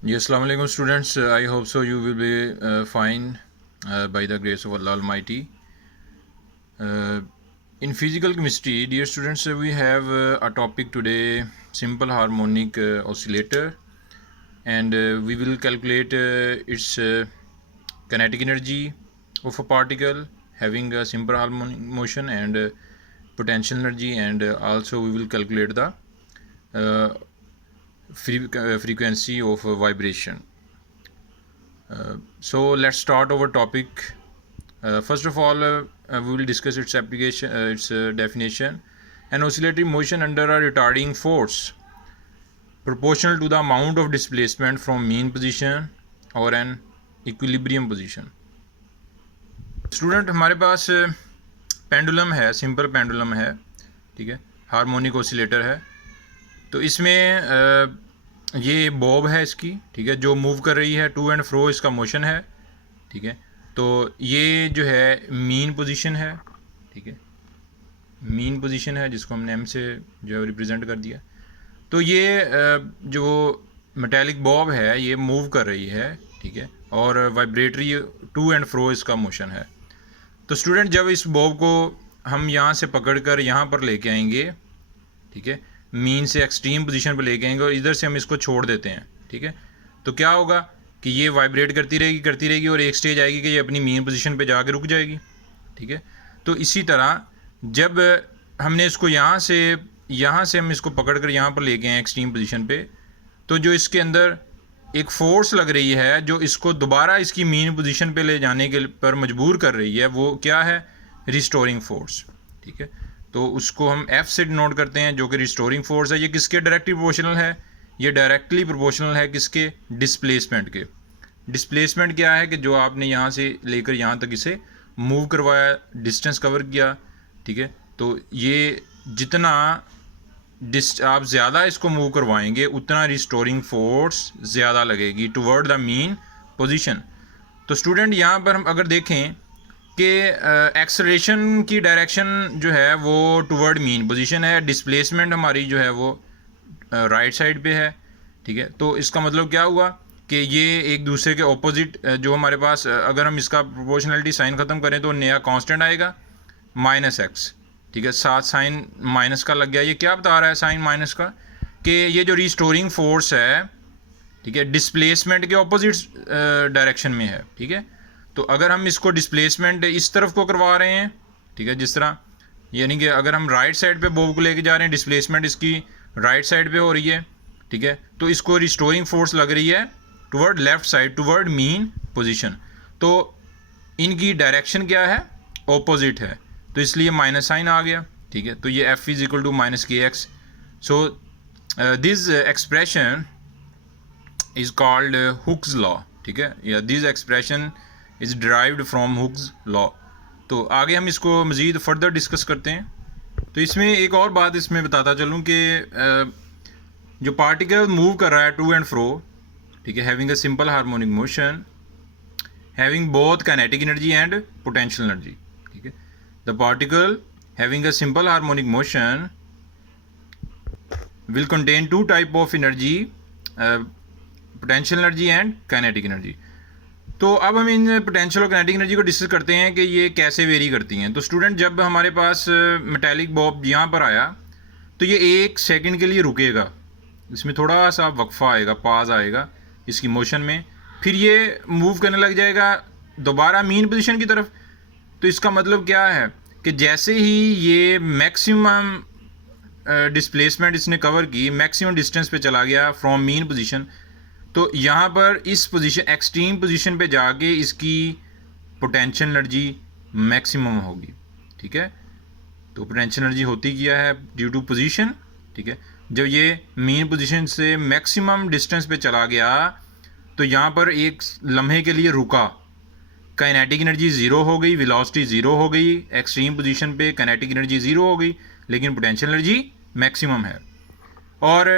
Yes, Assalamu alaikum students. I hope so you will be fine by the grace of Allah Almighty. Uh, in physical chemistry, dear students, we have a topic today, simple harmonic oscillator, and we will calculate its kinetic energy of a particle having a simple harmonic motion and potential energy, and also we will calculate the uh, frequency of vibration. So let's start our topic. First of all, we will discuss its application, its definition. An oscillatory motion under a retarding force proportional to the amount of displacement from mean position or an equilibrium position. Student हमारे पास pendulum है, simple pendulum है, ठीक है, harmonic oscillator है। तो इसमें ये Bob है इसकी, ठीक है, जो मूव कर रही है, टू एंड फ्रो इसका मोशन है, ठीक है। तो ये जो है मीन पोजीशन है, ठीक है, मीन पोजीशन है जिसको हमने एम से जो है रिप्रेजेंट कर दिया। तो ये जो मेटेलिक बॉब है ये मूव कर रही है, ठीक है, और वाइब्रेटरी टू एंड फ्रो इसका मोशन है। तो स्टूडेंट जब इस बॉब को हम यहाँ से पकड़ कर यहाँ पर लेके आएंगे, ठीक है, मीन से एक्सट्रीम पोजीशन पर लेके आएंगे और इधर से हम इसको छोड़ देते हैं, ठीक है, तो क्या होगा कि ये वाइब्रेट करती रहेगी और एक स्टेज आएगी कि ये अपनी मीन पोजीशन पे जाके रुक जाएगी, ठीक है। तो इसी तरह जब हमने इसको यहाँ से हम इसको पकड़ कर यहाँ पर लेके आए एक्सट्रीम पोजीशन पे, तो जो इसके अंदर एक फोर्स लग रही है जो इसको दोबारा इसकी मीन पोजीशन पे ले जाने के पर मजबूर कर रही है, वो क्या है? रिस्टोरिंग फोर्स, ठीक है। तो उसको हम एफ से डिनोट करते हैं, जो कि रिस्टोरिंग फोर्स है। ये किसके डायरेक्टली प्रोपोर्शनल है? ये डायरेक्टली प्रोपोर्शनल है किसके? डिस्प्लेसमेंट के। डिस्प्लेसमेंट क्या है कि जो आपने यहाँ से लेकर यहाँ तक इसे मूव करवाया, डिस्टेंस कवर किया, ठीक है। तो ये जितना आप ज़्यादा इसको मूव करवाएंगे उतना रिस्टोरिंग फोर्स ज़्यादा लगेगी टुवर्ड द मीन पोजीशन। तो स्टूडेंट यहाँ पर हम अगर देखें कि एक्सेलरेशन की डायरेक्शन जो है वो टुवर्ड मीन पोजीशन है, डिस्प्लेसमेंट हमारी जो है वो राइट साइड पे है, ठीक है। तो इसका मतलब क्या हुआ कि ये एक दूसरे के ऑपोजिट जो हमारे पास अगर हम इसका प्रोपोर्शनलिटी साइन ख़त्म करें तो नया कांस्टेंट आएगा -x, ठीक है। साथ साइन माइनस का लग गया। ये क्या बता रहा है साइन माइनस का? कि ये जो रिस्टोरिंग फोर्स है, ठीक है, डिस्प्लेसमेंट के ऑपोजिट डायरेक्शन में है, ठीक है। तो अगर हम इसको डिस्प्लेसमेंट इस तरफ को करवा रहे हैं, ठीक है, जिस तरह यानी कि अगर हम राइट साइड पे बॉब को लेके जा रहे हैं, डिस्प्लेसमेंट इसकी राइट साइड पे हो रही है, ठीक है, तो इसको रिस्टोरिंग फोर्स लग रही है toward left side, toward mean position. तो इनकी डायरेक्शन क्या है? ऑपोजिट है, तो इसलिए माइनस साइन आ गया, ठीक है। तो ये F is equal to -kx। So this expression is called Hooke's law, ठीक है, या this expression is derived from Hooke's law. तो आगे हम इसको मज़ीद फर्दर डिस्कस करते हैं। तो इसमें एक और बात इसमें बताता चलूँ कि जो पार्टिकल मूव कर रहा है टू एंड फ्रो, ठीक है, having a simple harmonic motion, having both kinetic energy and potential energy, ठीक है। The particle having a simple harmonic motion will contain two type of energy, potential energy and kinetic energy. तो अब हम in potential और kinetic energy को discuss करते हैं कि ये कैसे वेरी करती हैं। तो स्टूडेंट जब हमारे पास मेटालिक बॉब यहाँ पर आया तो ये 1 सेकंड के लिए रुकेगा, इसमें थोड़ा सा वक्फा आएगा, पाज आएगा इसकी मोशन में, फिर ये मूव करने लग जाएगा दोबारा मीन पोजीशन की तरफ। तो इसका मतलब क्या है कि जैसे ही ये मैक्सिमम डिस्प्लेसमेंट इसने कवर की, मैक्सिमम डिस्टेंस पे चला गया फ्रॉम मीन पोजीशन, तो यहाँ पर इस पोजीशन एक्सट्रीम पोजीशन पे जाके इसकी पोटेंशियल एनर्जी मैक्सिमम होगी, ठीक है। तो पोटेंशियल एनर्जी होती क्या है? ड्यू टू पोजीशन, ठीक है। जब ये मीन पोजीशन से मैक्सिमम डिस्टेंस पे चला गया तो यहाँ पर एक लम्हे के लिए रुका, काइनेटिक एनर्जी ज़ीरो हो गई, वेलोसिटी ज़ीरो हो गई, एक्सट्रीम पोजीशन पे काइनेटिक एनर्जी ज़ीरो हो गई, लेकिन पोटेंशियल एनर्जी मैक्सिमम है। और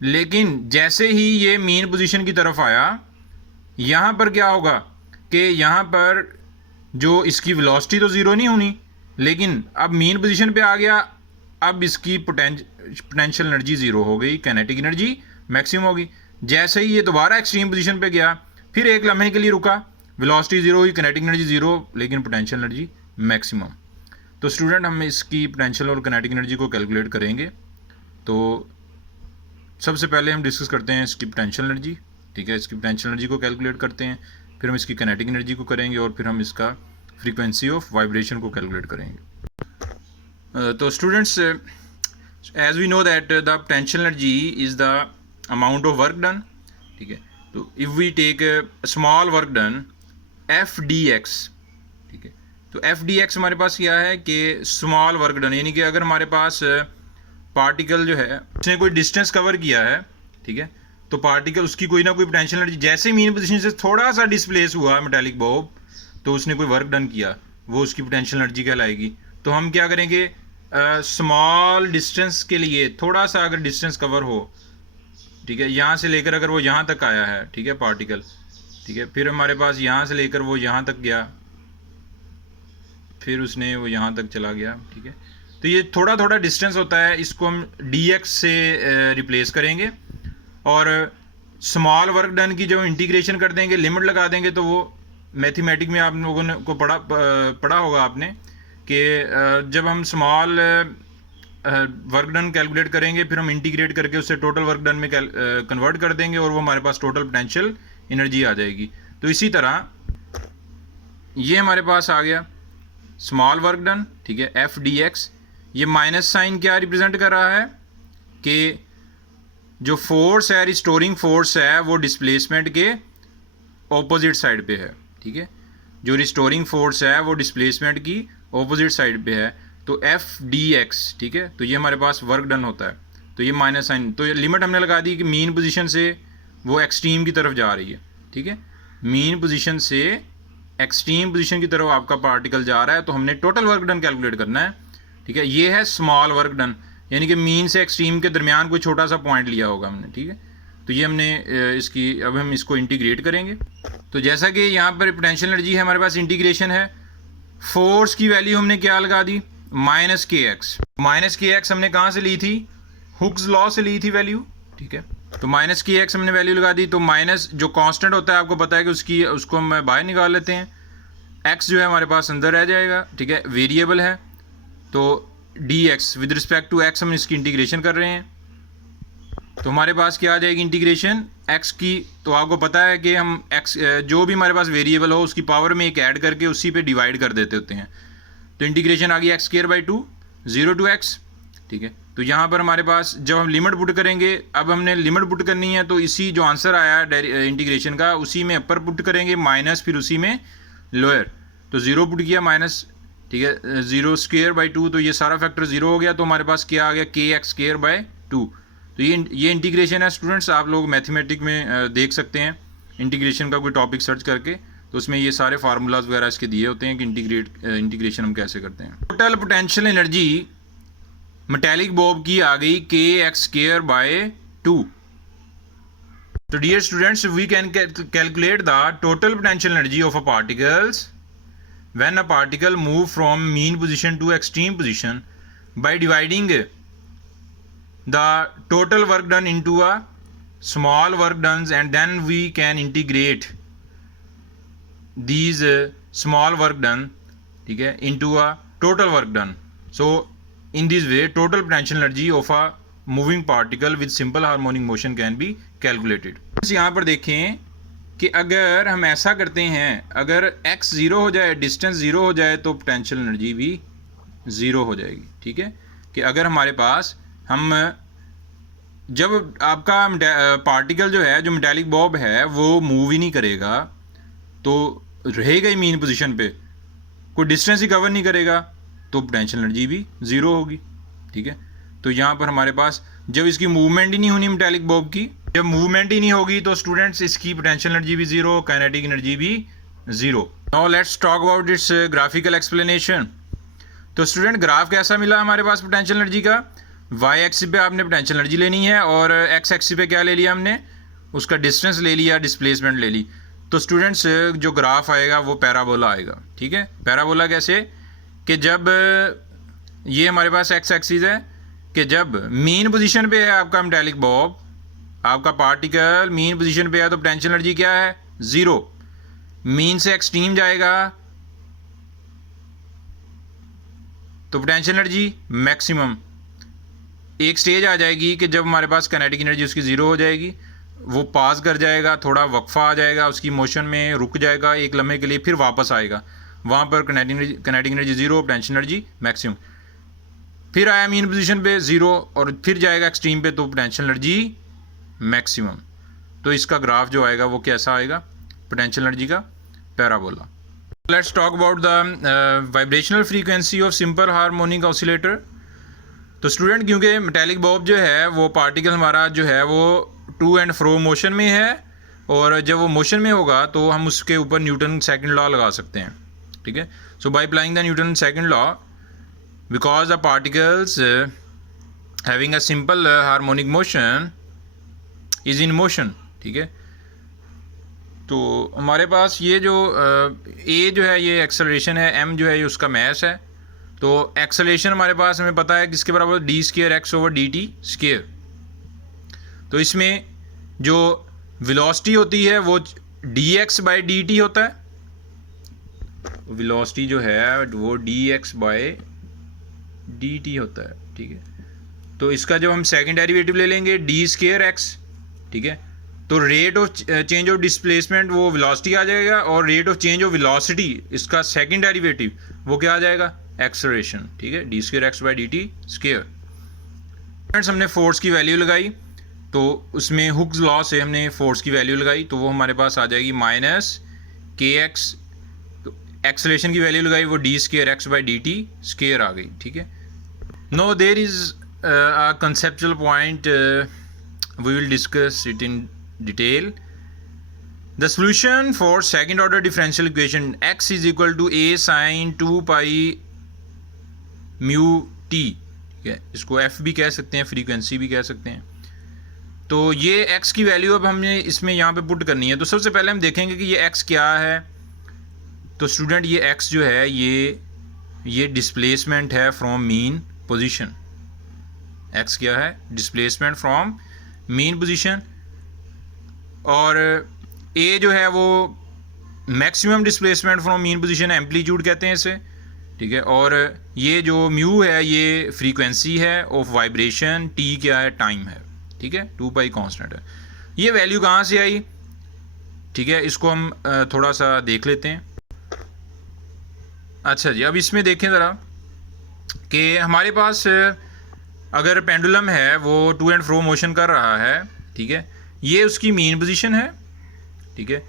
लेकिन जैसे ही ये मीन पोजीशन की तरफ आया, यहाँ पर क्या होगा कि यहाँ पर जो इसकी वेलोसिटी तो ज़ीरो नहीं होनी, लेकिन अब मीन पोजीशन पे आ गया, अब इसकी पोटेंशियल एनर्जी ज़ीरो हो गई, काइनेटिक एनर्जी मैक्सिमम होगी। जैसे ही ये दोबारा एक्सट्रीम पोजीशन पे गया, फिर एक लम्हे के लिए रुका, वेलोसिटी ज़ीरो हुई, किनेटिक एनर्जी ज़ीरो, लेकिन पोटेंशियल एनर्जी मैक्सिमम। तो स्टूडेंट हम इसकी पोटेंशियल और किनेटिक एनर्जी को कैलकुलेट करेंगे। तो सबसे पहले हम डिस्कस करते हैं इसकी पोटेंशियल एनर्जी, ठीक है, इसकी पोटेंशियल एनर्जी को कैलकुलेट करते हैं, फिर हम इसकी किनेटिक एनर्जी को करेंगे और फिर हम इसका फ्रीक्वेंसी ऑफ वाइब्रेशन को कैलकुलेट करेंगे। तो students, as we know that the potential energy is the amount of work done, ठीक है। तो if we take small work done F d x, ठीक है, तो एफ डी एक्स हमारे पास क्या है कि स्मॉल वर्क डन, यानी कि अगर हमारे पास पार्टिकल जो है उसने कोई डिस्टेंस कवर किया है, ठीक है, तो पार्टिकल उसकी कोई ना कोई पोटेंशियल एनर्जी जैसे मीन पोजीशन से थोड़ा सा डिस्प्लेस हुआ मेटालिक बॉब, तो उसने कोई वर्क डन किया, वो उसकी पोटेंशियल एनर्जी कहलाएगी। तो हम क्या करेंगे, स्मॉल डिस्टेंस के लिए थोड़ा सा अगर डिस्टेंस कवर हो, ठीक है, यहाँ से लेकर अगर वो यहाँ तक आया है, ठीक है, पार्टिकल, ठीक है, फिर हमारे पास यहाँ से लेकर वो यहाँ तक गया, फिर उसने वो यहाँ तक चला गया, ठीक है, तो ये थोड़ा थोड़ा डिस्टेंस होता है, इसको हम dx से रिप्लेस करेंगे और स्मॉल वर्क डन की जो इंटीग्रेशन कर देंगे, लिमिट लगा देंगे, तो वो मैथमेटिक में आप लोगों ने को पढ़ा होगा आपने कि जब हम स्मॉल वर्क डन कैलकुलेट करेंगे, फिर हम इंटीग्रेट करके उससे टोटल वर्क डन में कन्वर्ट कर देंगे और वो हमारे पास टोटल पोटेंशियल एनर्जी आ जाएगी। तो इसी तरह ये हमारे पास आ गया स्मॉल वर्क डन, ठीक है, एफ डी एक्स। ये माइनस साइन क्या रिप्रेजेंट कर रहा है कि जो फोर्स है, रिस्टोरिंग फोर्स है, वो डिस्प्लेसमेंट के ऑपोजिट साइड पे है, ठीक है, जो रिस्टोरिंग फोर्स है वो डिस्प्लेसमेंट की ऑपोजिट साइड पे है। तो एफ डी एक्स, ठीक है, तो ये हमारे पास वर्क डन होता है, तो ये माइनस साइन, तो ये लिमिट हमने लगा दी कि मीन पोजीशन से वो एक्सट्रीम की तरफ जा रही है, ठीक है, मीन पोजीशन से एक्सट्रीम पोजीशन की तरफ आपका पार्टिकल जा रहा है, तो हमने टोटल वर्क डन कैलकुलेट करना है, ठीक है। ये है स्मॉल वर्क डन, यानी कि मीन से एक्सट्रीम के दरमियान कोई छोटा सा पॉइंट लिया होगा हमने, ठीक है। तो ये हमने इसकी, अब हम इसको इंटीग्रेट करेंगे। तो जैसा कि यहाँ पर पोटेंशियल एनर्जी है, हमारे पास इंटीग्रेशन है, फोर्स की वैल्यू हमने क्या लगा दी, माइनस के एक्स। माइनस के एक्स हमने कहाँ से ली थी, हुक्स लॉ से ली थी वैल्यू, ठीक है। तो माइनस के एक्स हमने वैल्यू लगा दी, तो माइनस जो कांस्टेंट होता है आपको पता है कि उसको हम बाहर निकाल लेते हैं, एक्स जो है हमारे पास अंदर रह जाएगा, ठीक है, वेरिएबल है, तो d x with respect to x हम इसकी इंटीग्रेशन कर रहे हैं, तो हमारे पास क्या आ जाएगी इंटीग्रेशन एक्स की। तो आपको पता है कि हम एक्स जो भी हमारे पास वेरिएबल हो उसकी पावर में एक ऐड करके उसी पे डिवाइड कर देते होते हैं, तो इंटीग्रेशन आ गई x square by 2 0 to x, ठीक है। तो यहाँ पर हमारे पास जब हम लिमिट पुट करेंगे, अब हमने लिमिट पुट करनी है, तो इसी जो आंसर आया इंटीग्रेशन का उसी में अपर पुट करेंगे, माइनस फिर उसी में लोअर, तो 0 पुट किया माइनस, ठीक है, 0 स्क्वायर बाई 2, तो ये सारा फैक्टर 0 हो गया, तो हमारे पास क्या आ गया के एक्स स्क्वायर बाई 2। तो ये इंटीग्रेशन है स्टूडेंट्स, आप लोग मैथमेटिक में देख सकते हैं, इंटीग्रेशन का कोई टॉपिक सर्च करके, तो उसमें ये सारे फार्मूलाज वगैरह इसके दिए होते हैं कि इंटीग्रेशन हम कैसे करते हैं। Total potential energy metallic bob की आ गई के एक्स स्क्वायर बाय 2। तो dear students, we can calculate the total potential energy of a particles when a particle move from mean position to extreme position by dividing the total work done into a small work done, and then we can integrate these small work done, ठीक है, into a total work done. So in this way total potential energy of a moving particle with simple harmonic motion can be calculated. यहाँ पर देखें कि अगर हम ऐसा करते हैं, अगर x 0 हो जाए, डिस्टेंस 0 हो जाए, तो पोटेंशियल एनर्जी भी 0 हो जाएगी, ठीक है। कि अगर हमारे पास हम जब आपका पार्टिकल जो है, जो मेटालिक बॉब है, वो मूव ही नहीं करेगा, तो रहेगा ही मीन पोजीशन पे, कोई डिस्टेंस ही कवर नहीं करेगा, तो पोटेंशियल एनर्जी भी 0 होगी, ठीक है। तो यहाँ पर हमारे पास जब इसकी मूवमेंट ही नहीं होनी मेटालिक बॉब की, जब मूवमेंट ही नहीं होगी, तो स्टूडेंट्स इसकी पोटेंशियल एनर्जी भी 0, काइनेटिक एनर्जी भी 0। Now let's talk about it's graphical explanation. तो स्टूडेंट ग्राफ कैसा मिला हमारे पास पोटेंशियल एनर्जी का, वाई एक्सिस पे आपने पोटेंशियल एनर्जी लेनी है और एक्स एक्सिस पे क्या ले लिया हमने, उसका डिस्टेंस ले लिया, डिस्प्लेसमेंट ले ली। तो स्टूडेंट्स जो ग्राफ आएगा वो पैराबोला आएगा, ठीक है। पैराबोला कैसे, कि जब ये हमारे पास एक्स एक्सिस है, कि जब मेन पोजीशन पे है आपका मेटालिक बॉब, आपका पार्टिकल मीन पोजीशन पे है तो पोटेंशियल एनर्जी क्या है, 0। मीन से एक्सट्रीम जाएगा तो पोटेंशियल एनर्जी मैक्सिमम। एक स्टेज आ जाएगी कि जब हमारे पास काइनेटिक एनर्जी उसकी 0 हो जाएगी, वो पास कर जाएगा, थोड़ा वक्फा आ जाएगा उसकी मोशन में, रुक जाएगा एक लम्हे के लिए, फिर वापस आएगा। वहाँ पर kinetic energy 0, potential energy maximum. फिर आया मीन पोजीशन पे 0 और फिर जाएगा एक्सट्रीम पे तो पोटेंशियल एनर्जी मैक्सिमम। तो इसका ग्राफ जो आएगा वो कैसा आएगा, पोटेंशियल एनर्जी का parabola. Let's talk about the vibrational frequency of simple harmonic oscillator. तो स्टूडेंट, क्योंकि मेटेलिक बॉब जो है वो पार्टिकल हमारा जो है वो टू एंड फ्रो मोशन में है, और जब वो मोशन में होगा तो हम उसके ऊपर न्यूटन सेकंड लॉ लगा सकते हैं, ठीक है। So by applying the Newton second law, because the particles having a simple harmonic motion is in motion, ठीक है। तो हमारे पास ये जो ए जो है ये एक्सेलरेशन है, एम जो है ये उसका मैस है। तो एक्सेलरेशन हमारे पास हमें पता है किसके बराबर, D square x over d T square. तो इसमें जो वेलोसिटी होती है वो D x by D T होता है। वेलोसिटी जो है वो D x by D T होता है, ठीक है। तो इसका जब हम सेकंड डेरिवेटिव ले लेंगे डी स्क्वायर एक्स, ठीक है, तो rate of change of displacement वो वेलोसिटी आ जाएगा, और rate of change of velocity इसका सेकंड डेरिवेटिव वो क्या आ जाएगा, एक्सेलरेशन, ठीक है, D square X by D T square. हमने फोर्स की वैल्यू लगाई तो उसमें हुक्स लॉ से हमने फोर्स की वैल्यू लगाई, तो वो हमारे पास आ जाएगी माइनस के एक्स। तो एक्सेलरेशन की वैल्यू लगाई वो D square X by D T square आ गई, ठीक है। No there is a conceptual point, we will discuss it in detail. The solution for second order differential equation x is equal to a sin 2 pi mu t, ठीक है, इसको f भी कह सकते हैं, फ्रीक्वेंसी भी कह सकते हैं। तो ये x की वैल्यू अब हमने इसमें यहाँ पे पुट करनी है। तो सबसे पहले हम देखेंगे कि ये x क्या है। तो स्टूडेंट ये x जो है ये डिस्प्लेसमेंट है फ्रॉम मीन पोजीशन। x क्या है, डिस्प्लेसमेंट फ्रॉम मीन पोजीशन, और a जो है वो maximum displacement from mean position, amplitude कहते हैं इसे, ठीक है। और ये जो म्यू है ये फ्रीक्वेंसी है ऑफ वाइब्रेशन, t क्या है, टाइम है, ठीक है, 2 पाई कांस्टेंट है। ये वैल्यू कहाँ से आई, ठीक है, इसको हम थोड़ा सा देख लेते हैं। अच्छा जी, अब इसमें देखें ज़रा कि हमारे पास अगर पेंडुलम है वो टू एंड फ्रो मोशन कर रहा है, ठीक है, ये उसकी मीन पोजीशन है, ठीक है,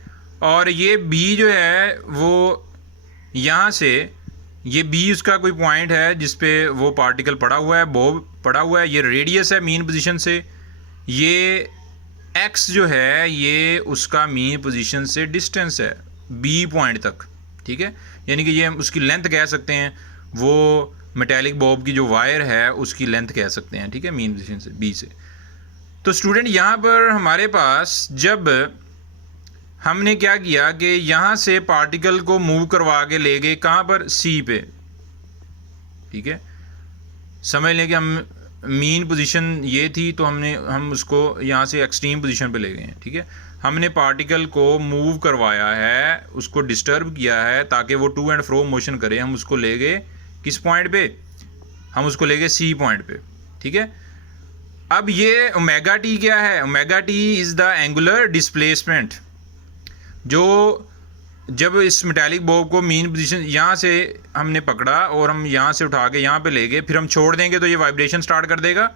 और ये बी जो है वो यहाँ से, ये बी उसका कोई पॉइंट है जिस पे वो पार्टिकल पड़ा हुआ है, बॉब पड़ा हुआ है, ये रेडियस है मीन पोजीशन से, ये एक्स जो है ये उसका मीन पोजीशन से डिस्टेंस है बी पॉइंट तक, ठीक है, यानी कि ये उसकी लेंथ कह सकते हैं, वो मेटेलिक बॉब की जो वायर है उसकी लेंथ कह सकते हैं, ठीक है, मीन पोजीशन से बी से। तो स्टूडेंट यहाँ पर हमारे पास जब हमने क्या किया कि यहाँ से पार्टिकल को मूव करवा के ले गए कहाँ पर, सी पे, ठीक है, समझ लें कि हम मीन पोजीशन ये थी तो हम उसको यहाँ से एक्सट्रीम पोजीशन पे ले गए हैं, ठीक है। हमने पार्टिकल को मूव करवाया है, उसको डिस्टर्ब किया है ताकि वो टू एंड फ्रो मोशन करे। हम उसको ले गए किस पॉइंट पे, हम उसको ले गए सी पॉइंट पे, ठीक है। अब ये ओमेगा टी क्या है, omega T is the angular displacement, जो जब इस मेटालिक बॉब को मीन पोजीशन यहाँ से हमने पकड़ा और हम यहाँ से उठा के यहाँ पे ले गए, फिर हम छोड़ देंगे तो ये वाइब्रेशन स्टार्ट कर देगा।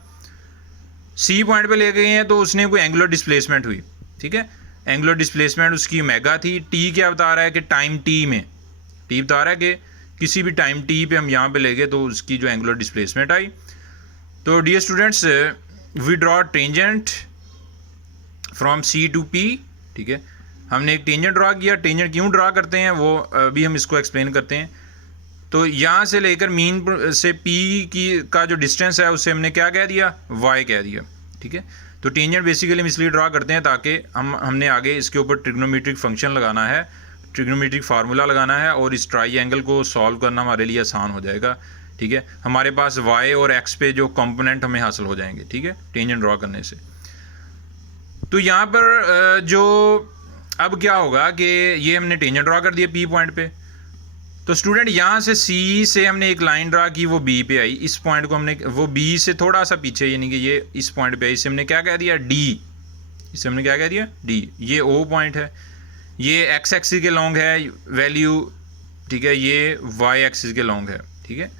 सी पॉइंट पे ले गए हैं तो उसने कोई एंगुलर डिस्प्लेसमेंट हुई, ठीक है, एंगुलर डिस्प्लेसमेंट उसकी ओमेगा थी। टी क्या बता रहा है कि टाइम टी में, टी बता रहा है कि किसी भी टाइम टी पे हम यहाँ पे ले गए तो उसकी जो एंगुलर डिस्प्लेसमेंट आई। तो dear students, we draw tangent from C to P, ठीक है, हमने एक टेंजेंट ड्रा किया। टेंजेंट क्यों ड्रा करते हैं वो अभी हम इसको एक्सप्लेन करते हैं। तो यहाँ से लेकर मीन से पी की का जो डिस्टेंस है उससे हमने क्या कह दिया, वाई कह दिया, ठीक है। तो टेंजेंट बेसिकली हम इसलिए ड्रा करते हैं ताकि हमने आगे इसके ऊपर ट्रिग्नोमेट्रिक फंक्शन लगाना है, ट्रिग्नोमेट्रिक फार्मूला लगाना है, और इस ट्राइंगल को सॉल्व करना हमारे लिए आसान हो जाएगा, ठीक है। हमारे पास वाई और एक्स पे जो कंपोनेंट हमें हासिल हो जाएंगे, ठीक है, टेंजेंट ड्रा करने से। तो यहाँ पर जो अब क्या होगा कि ये हमने टेंजेंट ड्रा कर दिया पी पॉइंट पे। तो स्टूडेंट यहाँ से सी से हमने एक लाइन ड्रा की, वो बी पे आई। इस पॉइंट को हमने, वो बी से थोड़ा सा पीछे, यानी कि ये इस पॉइंट पे आई। इसे हमने क्या कह दिया, डी। इसे हमने क्या कह दिया, डी। ये ओ पॉइंट है, ये एक्स एक्सिस के लॉन्ग है वैल्यू, ठीक है। ये वाई एक्सिस के लॉन्ग है, ठीक है।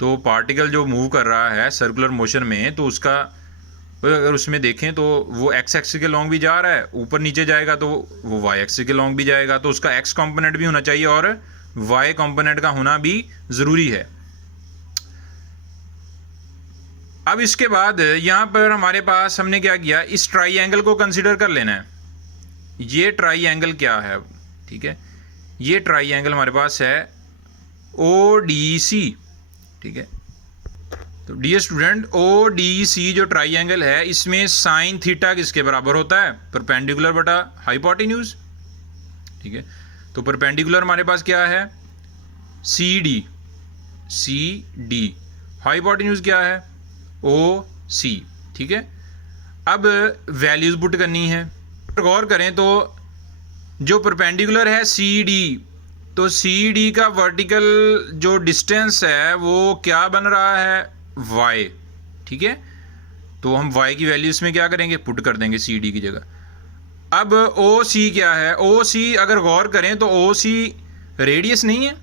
तो पार्टिकल जो मूव कर रहा है सर्कुलर मोशन में, तो उसका अगर उसमें देखें तो वो एक्स एक्सिस के लॉन्ग भी जा रहा है, ऊपर नीचे जाएगा तो वो वाई एक्सिस के लॉन्ग भी जाएगा। तो उसका एक्स कंपोनेंट भी होना चाहिए और वाई कंपोनेंट का होना भी ज़रूरी है। अब इसके बाद यहाँ पर हमारे पास हमने क्या किया, इस ट्राइएंगल को कंसीडर कर लेना है। ये ट्राइएंगल क्या है, ठीक है। ये ट्राइएंगल हमारे पास है ओ डी सी, ठीक है। तो dear student, O D C जो ट्राइएंगल है, इसमें साइन थीटा किसके बराबर होता है, परपेंडिकुलर बटा हाइपोटेन्यूज, ठीक है। तो परपेंडिकुलर हमारे पास क्या है, C D, C D. Hypotenuse क्या है, ओ सी, ठीक है। अब वैल्यूज पुट करनी है। गौर करें तो जो परपेंडिकुलर है सी डी, तो सी डी का वर्टिकल जो डिस्टेंस है वो क्या बन रहा है, y, ठीक है। तो हम y की वैल्यू इसमें क्या करेंगे, पुट कर देंगे सी डी की जगह। अब ओ सी क्या है, ओ सी अगर गौर करें तो ओ सी रेडियस नहीं है।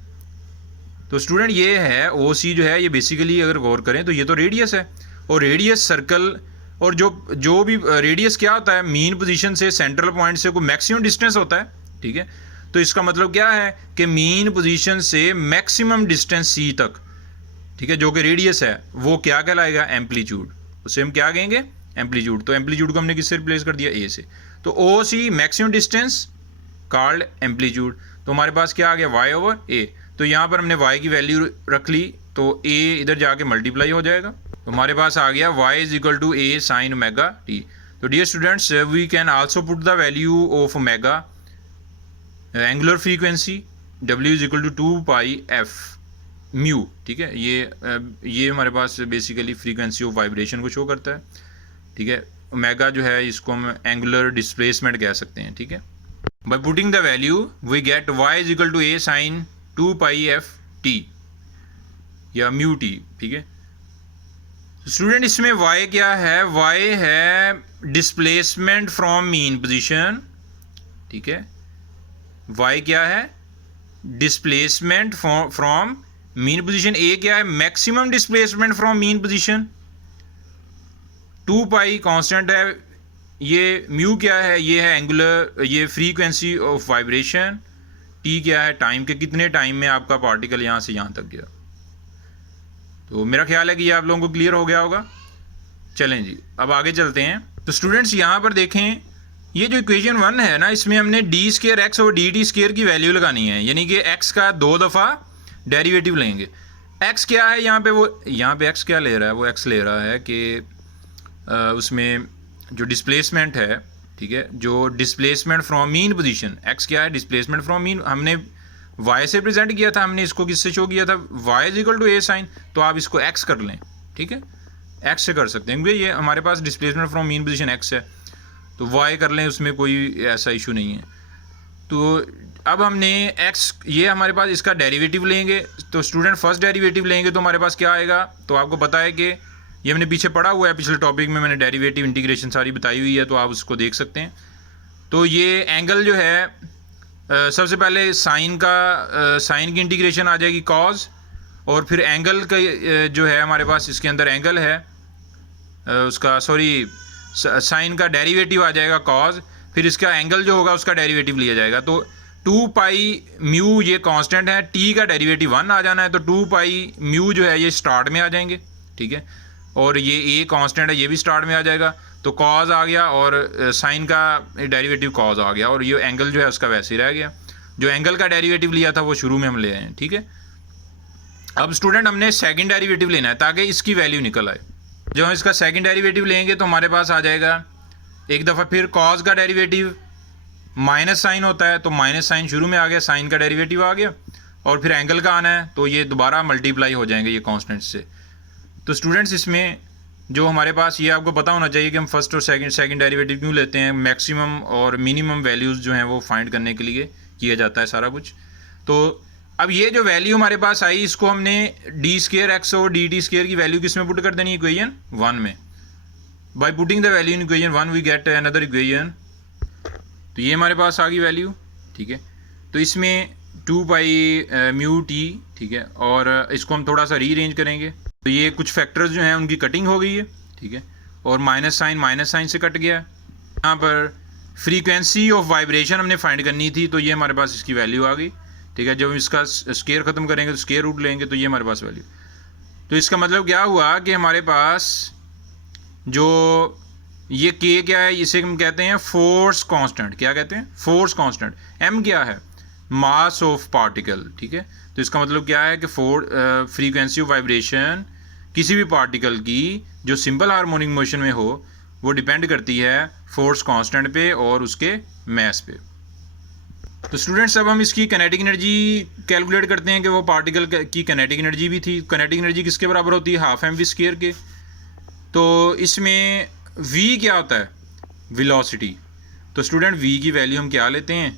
तो स्टूडेंट ये है ओ सी जो है, ये बेसिकली अगर गौर करें तो ये तो रेडियस है। और रेडियस सर्कल, और जो भी रेडियस क्या होता है, मीन पोजीशन से सेंट्रल पॉइंट से कोई मैक्सिमम डिस्टेंस होता है, ठीक है। तो इसका मतलब क्या है कि मीन पोजीशन से मैक्सिमम डिस्टेंस सी तक, ठीक है, जो कि रेडियस है, वो क्या कहलाएगा, एम्पलीट्यूड। उसे हम क्या कहेंगे, एम्पलीट्यूड। तो एम्पलीट्यूड को हमने किससे रिप्लेस कर दिया, ए से। तो ओ सी मैक्सिमम डिस्टेंस कॉल्ड एम्पलीट्यूड। तो हमारे पास क्या आ गया, वाई ओवर ए। तो यहाँ पर हमने वाई की वैल्यू रख ली, तो ए इधर जाके मल्टीप्लाई हो जाएगा। तो हमारे पास आ गया y is equal to a sine omega t. तो dear students, we can also put the value of omega angular frequency w is equal to 2 pi f mu, ठीक है। ये हमारे पास बेसिकली फ्रीक्वेंसी ऑफ वाइब्रेशन को show करता है, ठीक है। ओमेगा जो है इसको हम एंगुलर डिस्प्लेसमेंट कह सकते हैं, ठीक है। By putting the value we get y is equal to a sine 2 pi F T या म्यू टी, ठीक है। स्टूडेंट इसमें y क्या है, y है डिस्प्लेसमेंट फ्रॉम मीन पोजीशन, ठीक है। y क्या है, displacement from mean position. a क्या है, maximum displacement from mean position. 2 pi constant है। ये म्यू क्या है, ये है एंगुलर, ये फ्रीक्वेंसी ऑफ वाइब्रेशन। t क्या है, टाइम के कितने टाइम में आपका पार्टिकल यहाँ से यहाँ तक गया। तो मेरा ख्याल है कि ये आप लोगों को क्लियर हो गया होगा। चलें जी, अब आगे चलते हैं। तो स्टूडेंट्स यहाँ पर देखें, ये जो इक्वेशन 1 है ना, इसमें हमने डी स्केयर एक्स और डी टी स्केयर की वैल्यू लगानी है, यानी कि एक्स का 2 दफ़ा डेरिवेटिव लेंगे। एक्स क्या है यहाँ पे, वो यहाँ पे एक्स क्या ले रहा है, वो एक्स ले रहा है कि उसमें जो डिस्प्लेसमेंट है, ठीक है, जो displacement from mean position, x क्या है, डिस्प्लेसमेंट फ्रॉम मीन। हमने y से प्रेजेंट किया था, हमने इसको किससे शो किया था, y is equal to a sine. तो आप इसको x कर लें, ठीक है, x से कर सकते हैं क्योंकि ये हमारे पास displacement from mean position x है, तो y कर लें, उसमें कोई ऐसा इशू नहीं है। तो अब हमने x, ये हमारे पास इसका डेरिवेटिव लेंगे। तो स्टूडेंट फर्स्ट डेरिवेटिव लेंगे तो हमारे पास क्या आएगा, तो आपको पता है कि ये हमने पीछे पढ़ा हुआ है, पिछले टॉपिक में मैंने डेरिवेटिव इंटीग्रेशन सारी बताई हुई है, तो आप उसको देख सकते हैं। तो ये एंगल जो है, सबसे पहले साइन की इंटीग्रेशन आ जाएगी कॉज, और फिर एंगल का जो है हमारे पास इसके अंदर एंगल है उसका, सॉरी, साइन का डेरिवेटिव आ जाएगा कॉज, फिर इसका एंगल जो होगा उसका डेरिवेटिव लिया जाएगा। तो 2 पाई म्यू ये कांस्टेंट है, टी का डेरिवेटिव 1 आ जाना है, तो 2 पाई म्यू जो है ये स्टार्ट में आ जाएंगे, ठीक है। और ये ए कांस्टेंट है, ये भी स्टार्ट में आ जाएगा। तो कॉज आ गया और साइन का डेरिवेटिव कॉज आ गया, और ये एंगल जो है उसका वैसे ही रह गया। जो एंगल का डेरिवेटिव लिया था वो शुरू में हम ले आए हैं, ठीक है। अब स्टूडेंट हमने सेकंड डेरिवेटिव लेना है ताकि इसकी वैल्यू निकल आए। जब हम इसका सेकंड डेरिवेटिव लेंगे तो हमारे पास आ जाएगा एक दफ़ा फिर कॉज का डेरिवेटिव, माइनस साइन होता है तो माइनस साइन शुरू में आ गया, साइन का डेरिवेटिव आ गया, और फिर एंगल का आना है तो ये दोबारा मल्टीप्लाई हो जाएंगे ये कॉन्स्टेंट से। तो स्टूडेंट्स इसमें जो हमारे पास ये आपको पता होना चाहिए कि हम फर्स्ट और सेकंड डेरिवेटिव क्यों लेते हैं, मैक्सिमम और मिनिमम वैल्यूज़ जो हैं वो फाइंड करने के लिए किया जाता है सारा कुछ। तो अब ये जो वैल्यू हमारे पास आई, इसको हमने d square x over d t square की वैल्यू किस में पुट कर देनी, इक्वेशन 1 में। By putting the value in equation 1 we get another equation. तो ये हमारे पास आ गई वैल्यू, ठीक है। तो इसमें 2 पाई म्यू टी, ठीक है, और इसको हम थोड़ा सा रीअरेंज करेंगे। तो ये कुछ फैक्टर्स जो हैं उनकी कटिंग हो गई है, ठीक है, और माइनस साइन से कट गया। यहाँ पर फ्रीक्वेंसी ऑफ वाइब्रेशन हमने फाइंड करनी थी, तो ये हमारे पास इसकी वैल्यू आ गई, ठीक है। जब हम इसका स्केयर ख़त्म करेंगे तो स्केयर रूट लेंगे, तो ये हमारे पास वैल्यू। तो इसका मतलब क्या हुआ कि हमारे पास जो ये के क्या है, इसे हम कहते हैं फोर्स कांस्टेंट। क्या कहते हैं? Force constant. एम क्या है? मास ऑफ पार्टिकल, ठीक है। तो इसका मतलब क्या है कि फ्रीक्वेंसी ऑफ वाइब्रेशन किसी भी पार्टिकल की जो सिंपल हार्मोनिक मोशन में हो वो डिपेंड करती है फोर्स कांस्टेंट पे और उसके मैस पे। तो स्टूडेंट्स अब हम इसकी काइनेटिक एनर्जी कैलकुलेट करते हैं कि वो पार्टिकल की काइनेटिक एनर्जी भी थी। काइनेटिक एनर्जी किसके बराबर होती है? हाफ एम वी स्क्वायर के। तो इसमें v क्या होता है? वेलोसिटी। तो स्टूडेंट v की वैल्यू हम क्या लेते हैं?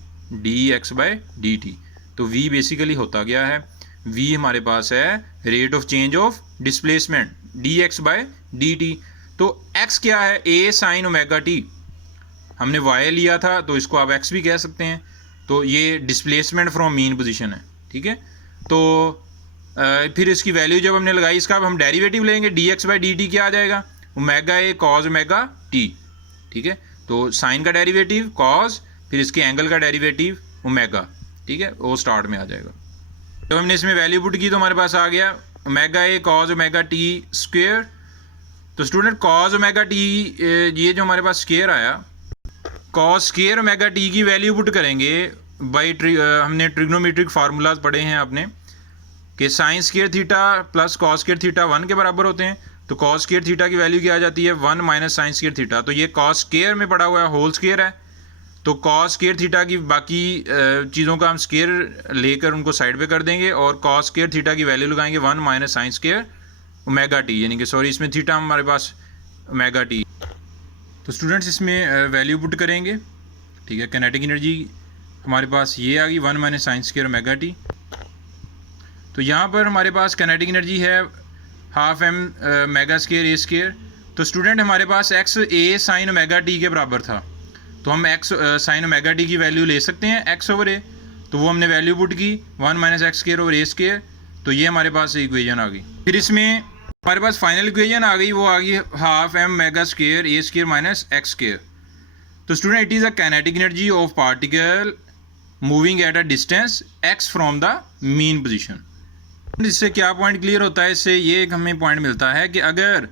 dx by dt। तो v बेसिकली होता क्या है? v हमारे पास है rate of change of displacement dx by dt। तो x क्या है? a sine omega t। हमने y लिया था तो इसको आप x भी कह सकते हैं। तो ये डिस्प्लेसमेंट फ्रॉम मीन पोजीशन है, ठीक है। तो फिर इसकी वैल्यू जब हमने लगाई, इसका अब हम डेरिवेटिव लेंगे। dx बाय dt क्या आ जाएगा? Omega A cos omega T, ठीक है। तो साइन का डेरिवेटिव कॉज, फिर इसके एंगल का डेरिवेटिव ओमेगा, ठीक है, वो स्टार्ट में आ जाएगा। तो हमने इसमें वैल्यू पुट की तो हमारे पास आ गया omega A cos omega T square. तो स्टूडेंट कॉज ओमेगा टी, ये जो हमारे पास स्क्वेयर आया, कॉज स्क्वेयर ओमेगा टी की वैल्यू पुट करेंगे बाई हमने ट्रिग्नोमेट्रिक फार्मूलाज पढ़े हैं आपने कि sine square theta plus cos square theta 1 के बराबर होते हैं। तो कॉस स्क्वेयर थीटा की वैल्यू क्या आ जाती है? 1 माइनस साइन स्क्वेयर थीटा। तो ये कॉस स्क्वेयर में पड़ा हुआ है, होल स्क्वेयर है। तो कॉस स्क्वेयर थीटा की बाकी चीज़ों का हम स्क्वेयर लेकर उनको साइड पे कर देंगे और कॉस स्क्वेयर थीटा की वैल्यू लगाएंगे 1 minus sine square omega T, यानी कि सॉरी इसमें थीटा हमारे पास ओमेगा टी। तो स्टूडेंट्स इसमें वैल्यू पुट करेंगे, ठीक है। काइनेटिक एनर्जी हमारे पास ये आ गई 1 minus sine square omega t. तो यहाँ पर हमारे पास काइनेटिक एनर्जी है हाफ एम मेगा स्क्वेयर ए स्क्वेयर। तो स्टूडेंट हमारे पास एक्स ए साइन ओमेगा टी के बराबर था, तो हम एक्स साइन ओमेगा टी की वैल्यू ले सकते हैं एक्स ओवर ए। तो वो हमने वैल्यू पुट की 1 माइनस एक्स स्क्वेयर ओवर ए स्क्वेयर। तो ये हमारे पास इक्वेशन आ गई। फिर इसमें हमारे पास फाइनल इक्वेशन आ गई, वो आ गई हाफ एम मेगा स्क्वेयर ए स्क्वेयर माइनस एक्स स्क्वेयर। तो student it is a kinetic energy of particle moving at a distance x from the mean position. इससे क्या पॉइंट क्लियर होता है? इससे ये एक हमें पॉइंट मिलता है कि अगर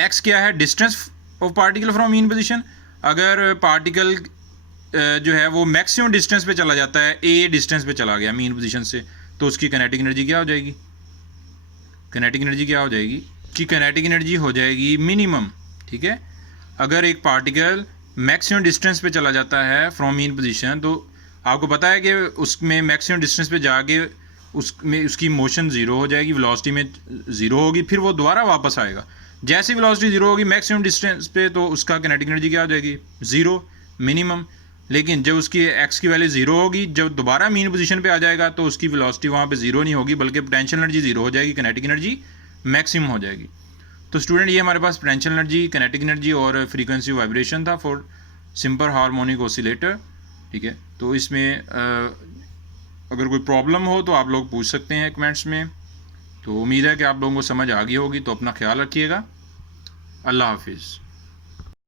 एक्स क्या है? Distance of particle from mean position. अगर पार्टिकल जो है वो मैक्सिमम डिस्टेंस पे चला जाता है, ए डिस्टेंस पे चला गया मीन पोजीशन से, तो उसकी काइनेटिक एनर्जी क्या हो जाएगी? काइनेटिक एनर्जी क्या हो जाएगी? कि काइनेटिक एनर्जी हो जाएगी मिनिमम, ठीक है। अगर एक पार्टिकल मैक्सिमम डिस्टेंस पे चला जाता है फ्रॉम मीन पोजीशन, तो आपको पता है कि उसमें मैक्सिमम डिस्टेंस पे जाके उसमें उसकी मोशन ज़ीरो हो जाएगी, वेलोसिटी में ज़ीरो होगी, फिर वो दोबारा वापस आएगा। जैसे वेलोसिटी ज़ीरो होगी मैक्सिमम डिस्टेंस पे, तो उसका काइनेटिक एनर्जी क्या हो जाएगी? Zero minimum. लेकिन जब उसकी एक्स की वैल्यू ज़ीरो होगी, जब दोबारा मीन पोजीशन पे आ जाएगा तो उसकी वेलोसिटी वहाँ पे ज़ीरो नहीं होगी, बल्कि पोटेंशियल एनर्जी ज़ीरो हो जाएगी, काइनेटिक एनर्जी मैक्सिमम हो जाएगी। तो स्टूडेंट ये हमारे पास पोटेंशियल एनर्जी, काइनेटिक एनर्जी और फ्रीक्वेंसी वाइब्रेशन था फॉर सिंपल हार्मोनिक ऑसिलेटर, ठीक है। तो इसमें अगर कोई प्रॉब्लम हो तो आप लोग पूछ सकते हैं कमेंट्स में। तो उम्मीद है कि आप लोगों को समझ आ गई होगी। तो अपना ख्याल रखिएगा। अल्लाह हाफिज़।